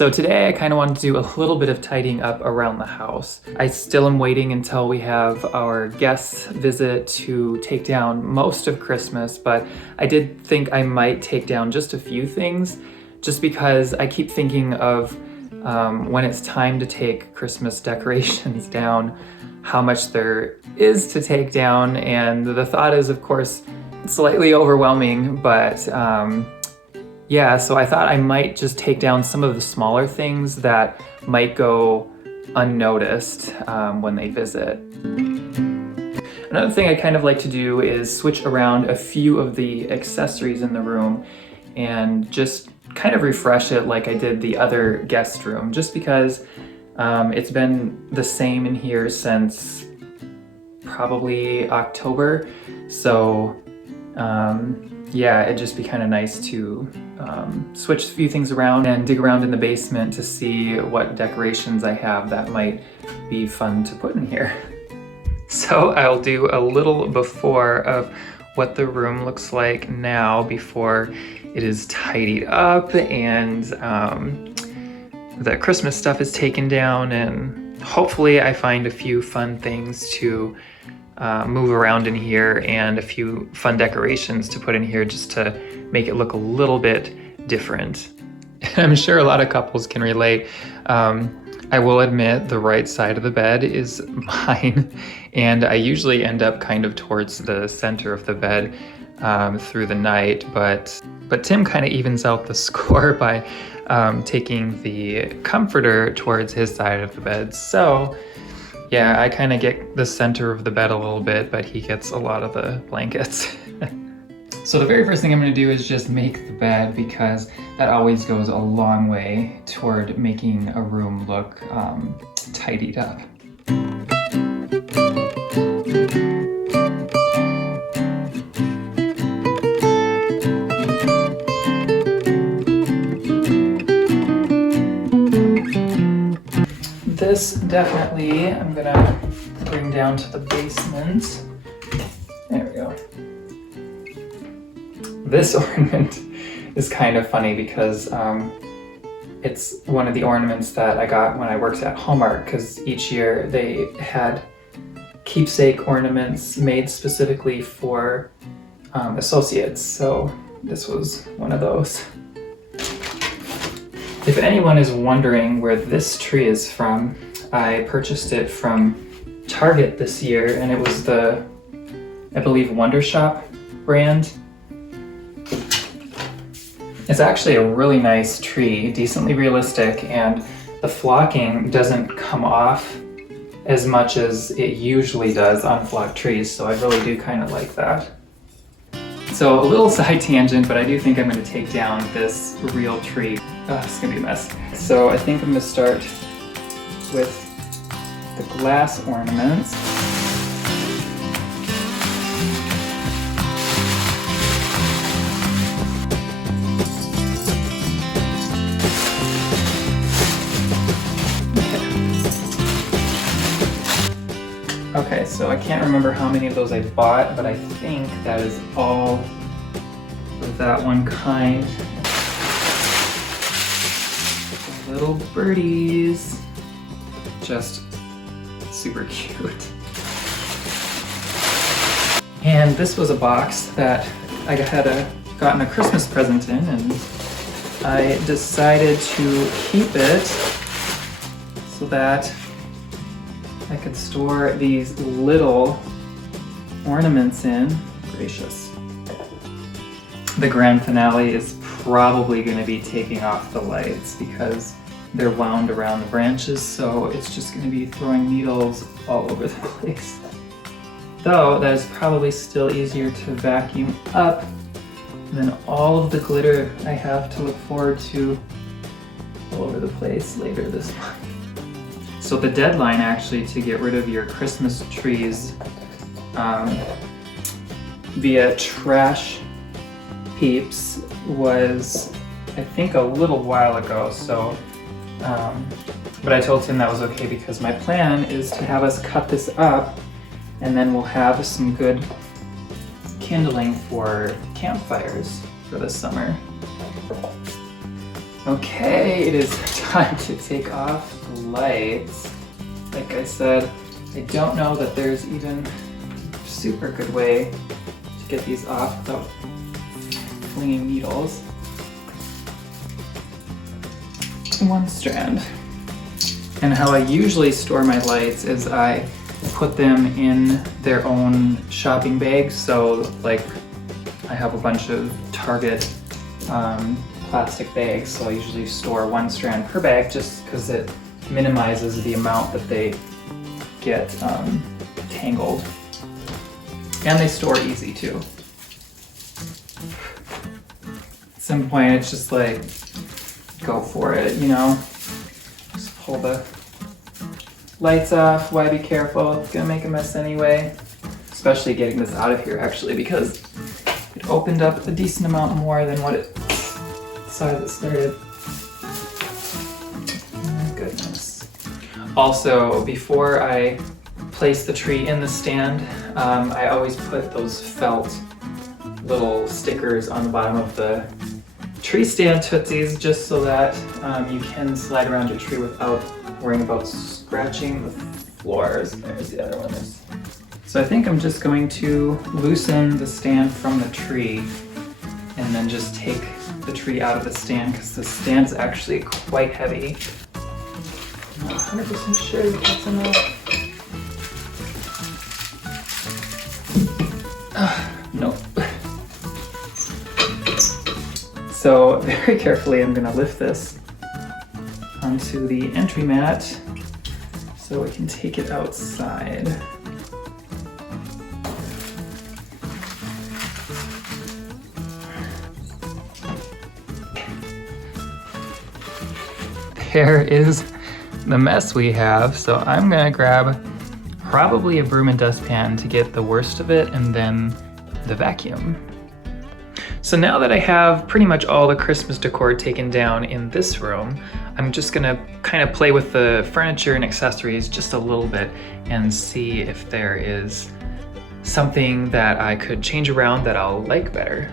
So today I kind of wanted to do a little bit of tidying up around the house. I still am waiting until we have our guests visit to take down most of Christmas, but I did think I might take down just a few things just because I keep thinking of when it's time to take Christmas decorations down, how much there is to take down, and the thought is, of course, slightly overwhelming, but yeah, so I thought I might just take down some of the smaller things that might go unnoticed when they visit. Another thing I kind of like to do is switch around a few of the accessories in the room and just kind of refresh it like I did the other guest room, just because it's been the same in here since probably October. So yeah, it'd just be kind of nice to switch a few things around and dig around in the basement to see what decorations I have that might be fun to put in here. So I'll do a little before of what the room looks like now before it is tidied up and the Christmas stuff is taken down, and hopefully I find a few fun things to move around in here and a few fun decorations to put in here just to make it look a little bit different. I'm sure a lot of couples can relate. I will admit the right side of the bed is mine, and I usually end up kind of towards the center of the bed through the night, but Tim kind of evens out the score by taking the comforter towards his side of the bed. So yeah, I kind of get the center of the bed a little bit, but he gets a lot of the blankets. So the very first thing I'm going to do is just make the bed, because that always goes a long way toward making a room look tidied up. This definitely I'm gonna bring down to the basement. There we go. This ornament is kind of funny because it's one of the ornaments that I got when I worked at Hallmark, because each year they had keepsake ornaments made specifically for associates, so this was one of those. If anyone is wondering where this tree is from, I purchased it from Target this year, and it was the, I believe, Wonder Shop brand. It's actually a really nice tree, decently realistic, and the flocking doesn't come off as much as it usually does on flocked trees, so I really do kind of like that. So a little side tangent, but I do think I'm going to take down this real tree. It's going to be a mess. So I think I'm going to start with the glass ornaments. Okay, so I can't remember how many of those I bought, but I think that is all of that one kind. Little birdies, just super cute. And this was a box that I had gotten a Christmas present in, and I decided to keep it so that I could store these little ornaments in. Gracious. The grand finale is probably going to be taking off the lights because they're wound around the branches, so it's just going to be throwing needles all over the place. Though that is probably still easier to vacuum up than all of the glitter I have to look forward to all over the place later this month. So the deadline actually to get rid of your Christmas trees via Trash Peeps was, I think, a little while ago. So, but I told Tim that was okay because my plan is to have us cut this up, and then we'll have some good kindling for campfires for this summer. Okay, it is time to take off the lights. Like I said, I don't know that there's even a super good way to get these off without flinging needles. One strand. And how I usually store my lights is I put them in their own shopping bags. So like I have a bunch of Target plastic bags, so I usually store one strand per bag just because it minimizes the amount that they get tangled. And they store easy too. At some point it's just like, go for it, you know? Just pull the lights off. Why be careful? It's gonna make a mess anyway. Especially getting this out of here actually, because it opened up a decent amount more than what it size it started. Oh my goodness. Also, before I place the tree in the stand, I always put those felt little stickers on the bottom of the tree stand tootsies, just so that you can slide around your tree without worrying about scratching the floors. There's the other one. So I think I'm just going to loosen the stand from the tree and then just take the tree out of the stand because the stand is actually quite heavy. I'm not 100% sure that that's enough. Nope. So very carefully I'm gonna lift this onto the entry mat so we can take it outside. There is the mess we have, so I'm gonna grab probably a broom and dustpan to get the worst of it, and then the vacuum. So now that I have pretty much all the Christmas decor taken down in this room, I'm just gonna kind of play with the furniture and accessories just a little bit and see if there is something that I could change around that I'll like better.